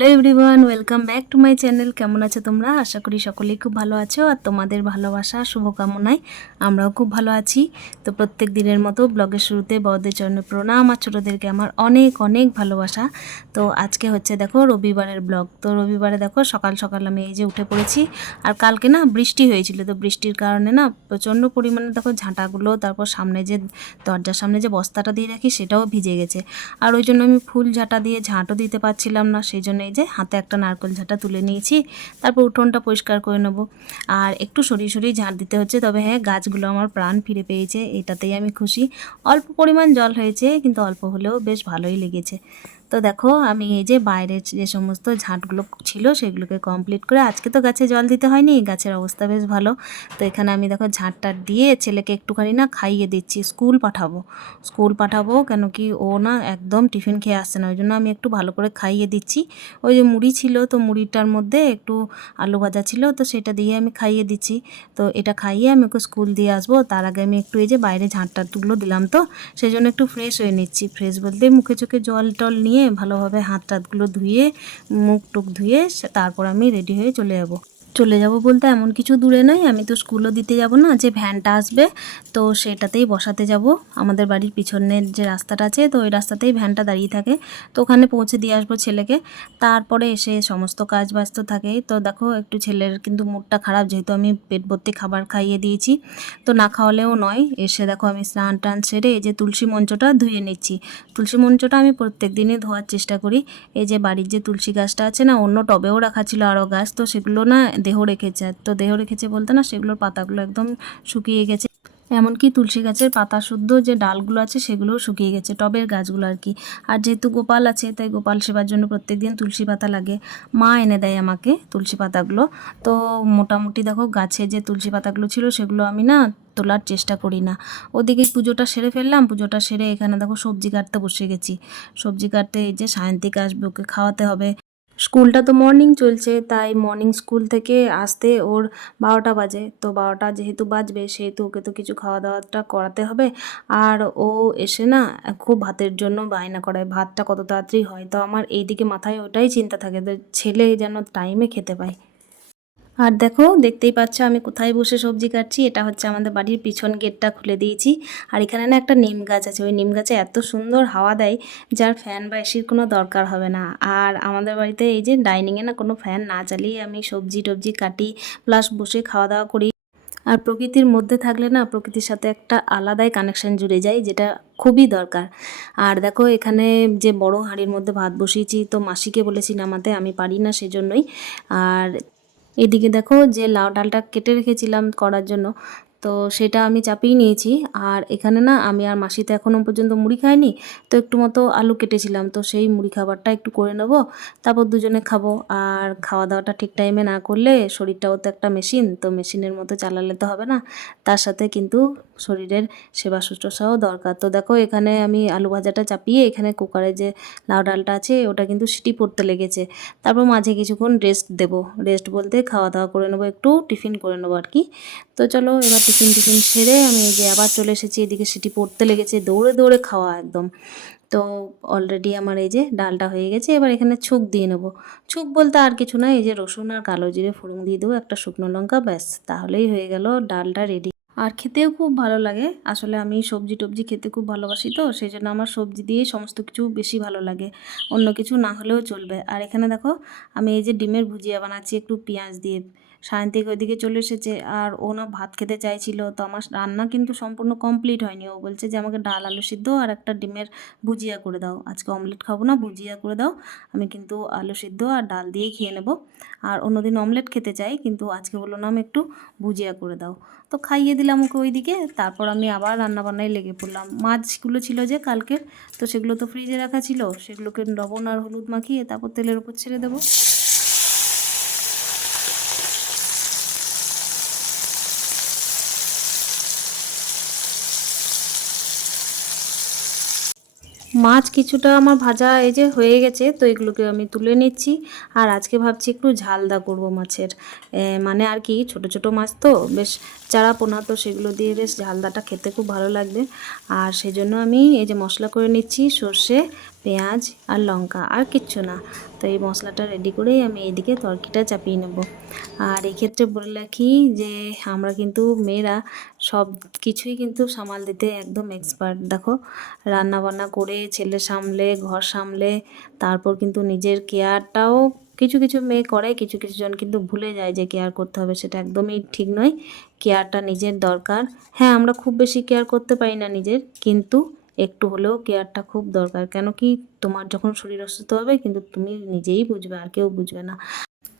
Welcome back to my channel. কেমন আছো তোমরা? আশা করি সকলেই খুব ভালো আছো আর তোমাদের ভালোবাসা, শুভকামনায় আমরাও খুব ভালো আছি। তো প্রত্যেক দিনের মতো ব্লগের শুরুতে বড়দের চরণে প্রণাম আর ছোটোদেরকে আমার অনেক অনেক ভালোবাসা। তো আজকে হচ্ছে দেখো রবিবারের ব্লগ। তো রবিবারে দেখো সকাল সকাল আমি এই যে উঠে পড়েছি আর কালকে না বৃষ্টি হয়েছিল। তো বৃষ্টির কারণে না প্রচণ্ড পরিমাণে দেখো ঝাঁটাগুলো, তারপর সামনে যে দরজার সামনে যে বস্তাটা দিয়ে রাখি সেটাও ভিজে গেছে। আর ওই জন্য আমি ফুল ঝাঁটা দিয়ে ঝাঁটও দিতে পারছিলাম না, সেই জন্য এই যে হাতে একটা নারকেল ঝাঁটা তুলে নিয়েছি, তারপর উঠোনটা পরিষ্কার করে নেব। আর একটু সরিয়ে সরিয়ে ঝাড় দিতে হচ্ছে, তবে হ্যাঁ গাছগুলো আমার প্রাণ ফিরে পেয়েছে, এটাতেই আমি খুশি। অল্প পরিমাণ জল হয়েছে, কিন্তু অল্প হলেও বেশ ভালোই লেগেছে। তো দেখো, আমি এই যে বাইরের যে সমস্ত ঝাঁটগুলো ছিল সেগুলোকে কমপ্লিট করে আজকে তো গাছে জল দিতে হয়নি, গাছের অবস্থা বেশ ভালো। তো এখানে আমি দেখো ঝাঁটটা দিয়ে ছেলেকে একটুখানি না খাইয়ে দিচ্ছি, স্কুল পাঠাবো। স্কুল পাঠাবো কেন কি ও না একদম টিফিন খেয়ে আসছে না, ওই জন্য আমি একটু ভালো করে খাইয়ে দিচ্ছি। ওই যে মুড়ি ছিল, তো মুড়িটার মধ্যে একটু আলু ভাজা ছিল, তো সেটা দিয়ে আমি খাইয়ে দিচ্ছি। তো এটা খাইয়ে আমি ওকে স্কুল দিয়ে আসব, তার আগে আমি একটু এই যে বাইরে ঝাঁটটাগুলো দিলাম তো, সেই জন্য একটু ফ্রেশ হয়ে নিচ্ছি। ফ্রেশ বলতে মুখে চোখে জল টল নিয়ে ভালোভাবে হাত টাতগুলো ধুয়ে মুখ টুক ধুয়ে তারপর আমি রেডি হয়ে চলে যাব। চলে যাব বলতে এমন কিছু দূরে নয় আমি তো স্কুলও দিতে যাব না, যে ভ্যানটা আসবে, তো সেটাতেই বসাতে যাব। আমাদের বাড়ির পিছনের যে রাস্তাটা আছে, তো ওই রাস্তাতেই ভ্যানটা দাঁড়িয়ে থাকে। তো ওখানে পৌঁছে দিয়ে আসব ছেলেকে। তারপরে এসে সমস্ত কাজ ব্যস্ত থাকে। তো দেখো, একটু ছেলের কিন্তু মুডটা খারাপ, যেহেতু আমি পেট ভর্তি খাবার খাইয়ে দিয়েছি। তো না খাওয়ালেও নয়। এসে দেখো, আমি স্নান টান সেরে এই যে তুলসী মঞ্চটা ধুয়ে নিচ্ছি। তুলসী মঞ্চটা আমি প্রত্যেক দিনই ধোয়ার চেষ্টা করি। এই যে বাড়ির যে তুলসী গাছটা আছে না, অন্য টবেও রাখা ছিল আরও গাছ, তো সেগুলো না দেহ রেখেছে। তো দেহ রেখেছে বলতে না সেগুলোর পাতাগুলো একদম শুকিয়ে গেছে। এমনকি তুলসী গাছের পাতা শুদ্ধ যে ডালগুলো আছে সেগুলোও শুকিয়ে গেছে, টবের গাছগুলো আর কি। আর যেহেতু গোপাল আছে, তাই গোপাল সেবার জন্য প্রত্যেকদিন তুলসী পাতা লাগে। মা এনে দেয় আমাকে তুলসী পাতাগুলো। তো মোটামুটি দেখো গাছে যে তুলসী পাতাগুলো ছিল সেগুলো আমি না তোলার চেষ্টা করি না। ওদিকে পুজোটা সেরে ফেললাম, পুজোটা সেরে এখানে দেখো সবজি কাটতে বসে গেছি। সবজি কাটতে এই যে সায়ন্তিক আসবে, ওকে খাওয়াতে হবে। স্কুলটা তো মর্নিং চলছে, তাই মর্নিং স্কুল থেকে আসতে ওর বারোটা বাজে। তো বারোটা যেহেতু বাজবে, সেহেতু ওকে তো কিছু খাওয়া দাওয়াটা করাতে হবে। আর ও এসে না খুব ভাতের জন্য বায়না করায়, ভাতটা কত তাড়াতাড়ি হয়। তো আমার এইদিকে মাথায় ওটাই চিন্তা থাকে তো ছেলে যেন টাইমে খেতে পায়। আর দেখো, দেখতেই পাচ্ছ, আমি কোথায় বসে সবজি কাটছি। এটা হচ্ছে আমাদের বাড়ির পিছন গেটটা খুলে দিয়েছি। আর এখানে না একটা নিম গাছ আছে। ওই নিম গাছে এত সুন্দর হাওয়া দেয়, যার ফ্যান বা এসির কোনো দরকার হবে না। আর আমাদের বাড়িতে এই যে ডাইনিংয়ে না কোনো ফ্যান না চালিয়ে আমি সবজি টবজি কাটি, প্লাস বসে খাওয়া দাওয়া করি। আর প্রকৃতির মধ্যে থাকলে না প্রকৃতির সাথে একটা আলাদাই কানেকশন জুড়ে যায়, যেটা খুবই দরকার। আর দেখো, এখানে যে বড় হাঁড়ির মধ্যে ভাত বসিয়েছি, তো মাসিকে বলেছি নামাতে, আমি পারি না সেজন্যই। আর এদিকে দেখো যে লাউ ডালটা কেটে রেখেছিলাম করার জন্য। তো সেটা আমি চাপিয়ে নিয়েছি। আর এখানে না, আমি আর মাসি তো এখনও পর্যন্ত মুড়ি খাইনি, তো একটু মতো আলু কেটেছিলাম। তো সেই মুড়ি খাবারটা একটু করে নেব, তারপর দুজনে খাব। আর খাওয়া দাওয়াটা ঠিক টাইমে না করলে শরীরটাও তো একটা মেশিন তো মেশিনের মতো চালালে তো হবে না। তার সাথে কিন্তু শরীরের সেবা শুশ্রূষাও দরকার। তো দেখো, এখানে আমি আলু ভাজাটা চাপিয়ে এখানে কুকারে যে লাউ ডালটা আছে, ওটা কিন্তু সিটি পড়তে লেগেছে। তারপর মাঝে কিছুক্ষণ রেস্ট দেব। রেস্ট বলতে খাওয়া দাওয়া করে নেব, একটু টিফিন করে নেব আর কি। তো চলো, এবার টিফিন টিফিন সেরে আমি এই যে আবার চলে এসেছি। এদিকে সেটি পড়তে লেগেছে, দৌড়ে দৌড়ে খাওয়া একদম। তো অলরেডি আমার এই যে ডালটা হয়ে গেছে, এবার এখানে ছুক দিয়ে নেব। ছুক বলতে আর কিছু না, এই যে রসুন আর কালো জিরে ফোড়ন দিয়ে দেবো, একটা শুকনো লঙ্কা, ব্যাস, তাহলেই হয়ে গেল ডালটা রেডি আর খেতেও খুব ভালো লাগে, আসলে আমি সবজি টবজি খেতে খুব ভালোবাসি তো, সেই জন্য আমার সবজি দিয়েই সমস্ত কিছু বেশি ভালো লাগে, অন্য কিছু না হলেও চলবে। আর এখানে দেখো, আমি এই যে ডিমের ভুজিয়া বানাচ্ছি, একটু পেঁয়াজ দিয়ে। সায়ন্তিক ওইদিকে চলে এসেছে। আর ও না ভাত খেতে চাইছিল। তো আমার রান্না কিন্তু সম্পূর্ণ কমপ্লিট হয়নি। ও বলছে যে, আমাকে ডাল, আলু সিদ্ধ আর একটা ডিমের ভুজিয়া করে দাও। আজকে অমলেট খাব না, ভুজিয়া করে দাও। আমি কিন্তু আলু সিদ্ধ আর ডাল দিয়েই খেয়ে নেব। আর অন্যদিন অমলেট খেতে চাই, কিন্তু আজকে বলল না আমি একটু ভুজিয়া করে দাও। তো খাইয়ে দিলাম ওকে ওইদিকে। তারপর আমি আবার রান্নাবান্নায় লেগে পড়লাম। মাছগুলো ছিল যে কালকের, তো সেগুলো তো ফ্রিজে রাখা ছিল। সেগুলোকে লবণ আর হলুদ মাখিয়ে তারপর তেলের উপর ছেড়ে দেবো। মাছ কিছুটা আমার ভাজা এই যে হয়ে গেছে, তো এগুলোকে আমি তুলে নিচ্ছি। আর আজকে ভাবছি একটু ঝালদা করব মাছের। মানে আর কি, ছোট ছোট মাছ তো, বেশ চারা পোনা, তো সেগুলো দিয়ে বেশ ঝালদাটা খেতে খুব ভালো লাগবে। আর সেজন্য আমি এই যে মশলা করে নিচ্ছি সর্ষে পেঁয়াজ আর লঙ্কা আর কিচ্ছু না। তো এই মশলাটা রেডি করেই আমি এইদিকে তরকিটা চাপিয়ে নেব। আর এক্ষেত্রে বলে রাখি যে, আমরা কিন্তু মেয়েরা সব কিছুই কিন্তু সামাল দিতে একদম এক্সপার্ট দেখো রান্না বান্না করে ছেলে সামলে, ঘর সামলে, তারপর কিন্তু নিজের কেয়ারটাও কিছু কিছু মেয়ে করে, কিছু কিছু জন কিন্তু ভুলে যায় যে কেয়ার করতে হবে। সেটা একদমই ঠিক নয়। কেয়ারটা নিজের দরকার। হ্যাঁ আমরা খুব বেশি কেয়ার করতে পারি না নিজের, কিন্তু একটু হলেও কেয়ারটা খুব দরকার। কেন কি তোমার যখন শরীর অসুস্থ হবে, কিন্তু তুমি নিজেই বুঝবে, আর কেউ বুঝবে না।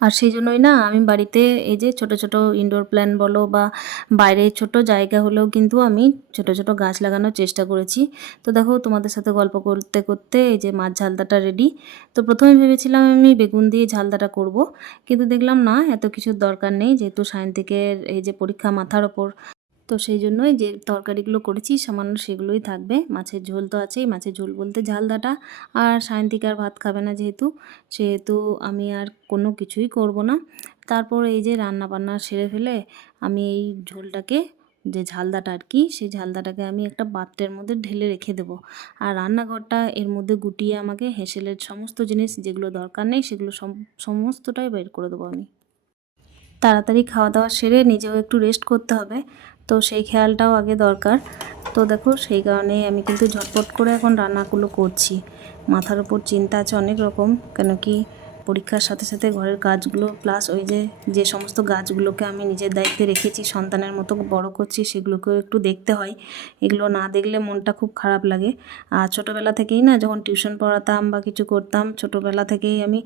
আর সেই জন্যই না, আমি বাড়িতে এই যে ছোট ছোট ইনডোর প্ল্যান বলো বা বাইরে ছোট জায়গা হলেও কিন্তু আমি ছোট ছোট গাছ লাগানোর চেষ্টা করেছি। তো দেখো, তোমাদের সাথে গল্প করতে করতে এই যে মাছ ঝালদাটা রেডি তো প্রথমে ভেবেছিলাম আমি বেগুন দিয়ে ঝালদাটা করব, কিন্তু দেখলাম না, এত কিছুর দরকার নেই, যেহেতু সায়ন্তিকের এই যে পরীক্ষা মাথার ওপর। তো সেই জন্যই যে তরকারিগুলো করেছি, সামান্য সেগুলোই থাকবে। মাছের ঝোল তো আছেই, মাছের ঝোল বলতে ঝালদাটা আর সায়ন্তিক আর ভাত খাবে না যেহেতু, সেহেতু আমি আর কোনো কিছুই করব না। তারপর এই যে রান্না বান্না সেরে ফেলে আমি এই ঝোলটাকে, যে ঝালদাটা আর কি, সেই ঝালদাটাকে আমি একটা পাত্রের মধ্যে ঢেলে রেখে দেবো। আর রান্নাঘরটা এর মধ্যে গুটিয়ে আমাকে হেসেলের সমস্ত জিনিস, যেগুলো দরকার নেই, সেগুলো সম- সমস্তটাই বের করে দেবো আমি। তাড়াতাড়ি খাওয়া দাওয়া সেরে নিজেও একটু রেস্ট করতে হবে। তো সেই খেয়ালটাও আগে দরকার। তো দেখো সেই কারণে আমি কিন্তু ঝটপট করে এখন রান্নাগুলো করছি। মাথার উপর চিন্তা আছে অনেক রকম, কেন কি পরীক্ষার সাথে সাথে ঘরের কাজগুলো প্লাস ওই যে যে সমস্ত গাছগুলোকে আমি নিজের দায়িত্বে রেখেছি, সন্তানের মতো বড় করছি, সেগুলোকেও একটু দেখতে হয়। এগুলো না দেখলে মনটা খুব খারাপ লাগে। আর ছোটোবেলা থেকেই না, যখন টিউশন পড়াতাম বা কিছু করতাম, ছোটোবেলা থেকেই আমি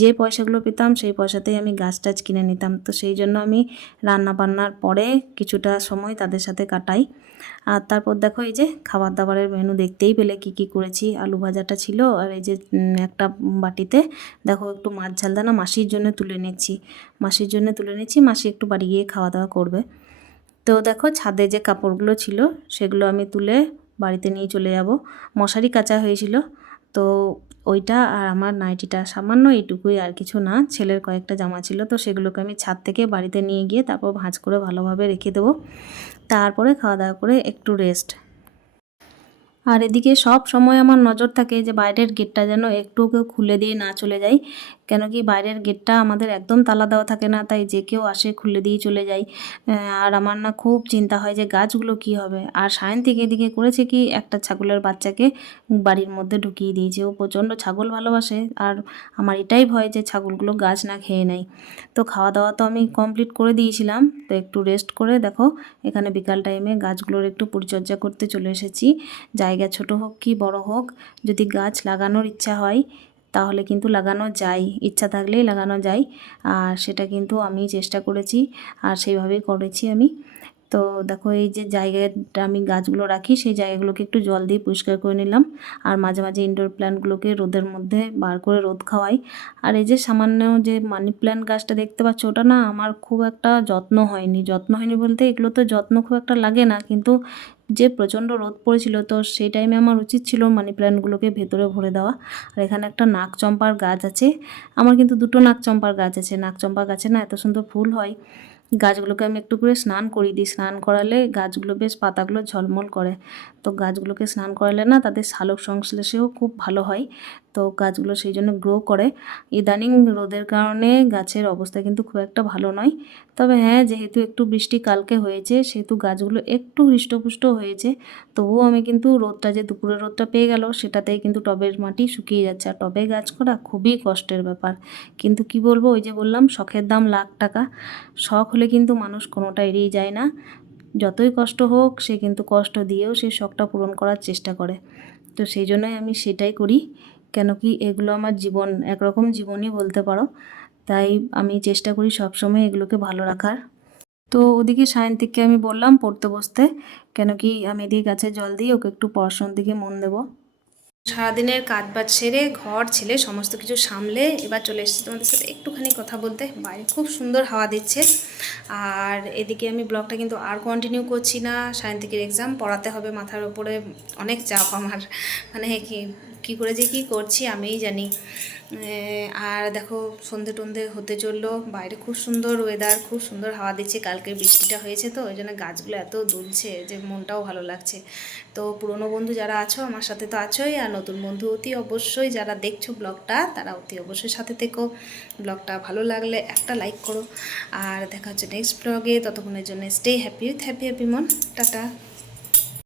যে পয়সাগুলো পেতাম সেই পয়সাতেই আমি গাছ টাছ কিনে নিতাম। তো সেই জন্য আমি রান্না বান্নার পরে কিছুটা সময় তাদের সাথে কাটাই। আর তারপর দেখো এই যে খাবার দাবারের মেনু দেখতেই পেলে কি কি করেছি। আলু ভাজাটা ছিল আর এই যে একটা বাটিতে দেখো একটু মাছ ঝালদানা মাসির জন্য তুলে নিচ্ছি। মাসির জন্য তুলে নিচ্ছি, মাসি একটু বাড়ি গিয়ে খাওয়া দাওয়া করবে। তো দেখো ছাদে যে কাপড়গুলো ছিল সেগুলো আমি তুলে বাড়িতে নিয়ে চলে যাব। মশারি কাচা হয়েছিল। তো ওইটা আর আমার নাইটিটা সামান্য এইটুকুই আর কিছু না। ছেলের কয়েকটা জামা ছিল তো সেগুলোকে আমি ছাদ থেকে বাড়িতে নিয়ে গিয়ে তারপর ভাঁজ করে ভালোভাবে রেখে দেবো। তারপরে খাওয়া দাওয়া করে একটু রেস্ট আর এদিকে সব সময় আমার নজর থাকে যে বাইরের গেটটা যেন একটু কেউ খুলে দিয়ে না চলে যায়। কেন কি বাইরের গেটটা আমাদের একদম তালা দেওয়া থাকে না, তাই যে কেউ আসে খুলে দিয়ে চলে যায়। আর আমার না খুব চিন্তা হয় যে গাছগুলো কি হবে। আর সায়ন থেকে এদিকে করেছে কি, একটা ছাগলের বাচ্চাকে বাড়ির মধ্যে ঢুকিয়ে দিয়েছে। ও প্রচণ্ড ছাগল ভালোবাসে আর আমার এটাই ভয় যে ছাগলগুলো গাছ না খেয়ে নেয়। তো খাওয়া দাওয়া তো আমি কমপ্লিট করে দিয়েছিলাম। তো একটু রেস্ট করে দেখো, এখানে বিকাল টাইমে গাছগুলোর একটু পরিচর্যা করতে চলে এসেছি। জায়গা ছোট হোক কি বড় হোক, যদি গাছ লাগানোর ইচ্ছা হয়, তাহলে কিন্তু লাগানো যায়। ইচ্ছা থাকলেই লাগানো যায়। আর সেটা কিন্তু আমি চেষ্টা করেছি, আর সেইভাবেই করেছি আমি। তো দেখো এই যে জায়গাটা আমি গাছগুলো রাখি, সেই জায়গাগুলোকে একটু জল দিয়ে পরিষ্কার করে নিলাম। আর মাঝে মাঝে ইনডোর প্ল্যান্টগুলোকে রোদের মধ্যে বার করে রোদ খাওয়াই। আর এই যে সামান্য যে মানি প্ল্যান্ট গাছটা দেখতে পাচ্ছ, ওটা না আমার খুব একটা যত্ন হয়নি। যত্ন হয়নি বলতে এগুলো তো যত্ন খুব একটা লাগে না, কিন্তু যে প্রচণ্ড রোদ পড়েছিল, তো সেই টাইমে আমার উচিত ছিল মানি প্ল্যান্টগুলোকে ভেতরে ভরে দেওয়া। আর এখানে একটা নাক চম্পার গাছ আছে। আমার কিন্তু দুটো নাক চম্পার গাছ আছে। নাক চম্পা গাছে না এত সুন্দর ফুল হয়। গাছগুলোকে আমি একটু করে স্নান করিয়ে দিই। স্নান করালে গাছগুলো বেশ পাতাগুলো ঝলমল করে। তো গাছগুলোকে স্নান করালে না তাদের সালোক সংশ্লেষেও খুব ভালো হয়। তো গাছগুলো সেই জন্য গ্রো করে। ইদানিং রোদের কারণে গাছের অবস্থা কিন্তু খুব একটা ভালো নয়। তবে হ্যাঁ যেহেতু একটু বৃষ্টি কালকে হয়েছে, সেহেতু গাছগুলো একটু হৃষ্টপুষ্ট হয়েছে, তবুও আমি কিন্তু রোদটা যে দুপুরের রোদটা পেয়ে গেল, সেটাতেই কিন্তু টবের মাটি শুকিয়ে যাচ্ছে। আর টবে গাছ করা খুবই কষ্টের ব্যাপার। কিন্তু কি বলব, ওই যে বললাম, শখের দাম লাখ টাকা। শখ হলে কিন্তু মানুষ কোনোটা এড়িয়ে যায় না। যতই কষ্ট হোক, সে কিন্তু কষ্ট দিয়েও সে শখটা পূরণ করার চেষ্টা করে। তো সেই জন্যই আমি সেটাই করি। কেন কি এগুলো আমার জীবন, একরকম জীবনই বলতে পারো। তাই আমি চেষ্টা করি সবসময় এগুলোকে ভালো রাখার। তো ওদিকে সায়ন্তিককে আমি বললাম, পড়তে বসতে, কেন কি আমি এদিকে গাছে জল দিয়ে ওকে একটু পড়াশোনার দিকে মন দেবো। সারাদিনের কাজ বাজ সেরে ঘর, ছেলে, সমস্ত কিছু সামলে এবার চলে এসেছি তোমাদের সাথে একটুখানি কথা বলতে। বাইরে খুব সুন্দর হাওয়া দিচ্ছে। আর এদিকে আমি ব্লগটা কিন্তু আর কন্টিনিউ করছি না। সায়ন্তিকের এক্সাম পড়াতে হবে মাথার ওপরে, অনেক চাপ আমার। মানে কি কী করে যে কী করছি আমিই জানি। আর দেখো সন্ধে টন্ধে হতে চলল, বাইরে খুব সুন্দর ওয়েদার খুব সুন্দর হাওয়া দিচ্ছে, কালকে বৃষ্টিটা হয়েছে তো, ওই জন্য গাছগুলো এত দুলছে যে মনটাও ভালো লাগছে। তো পুরনো বন্ধু যারা আছো, আমার সাথে তো আছোই, আর নতুন বন্ধু অতি অবশ্যই যারা দেখছ ব্লগটা, তারা অতি অবশ্যই সাথে থেকো। ব্লগটা ভালো লাগলে একটা লাইক করো। আর দেখা হচ্ছে নেক্সট ব্লগে ততক্ষণের জন্য stay happy with happy happy মন। টাটা।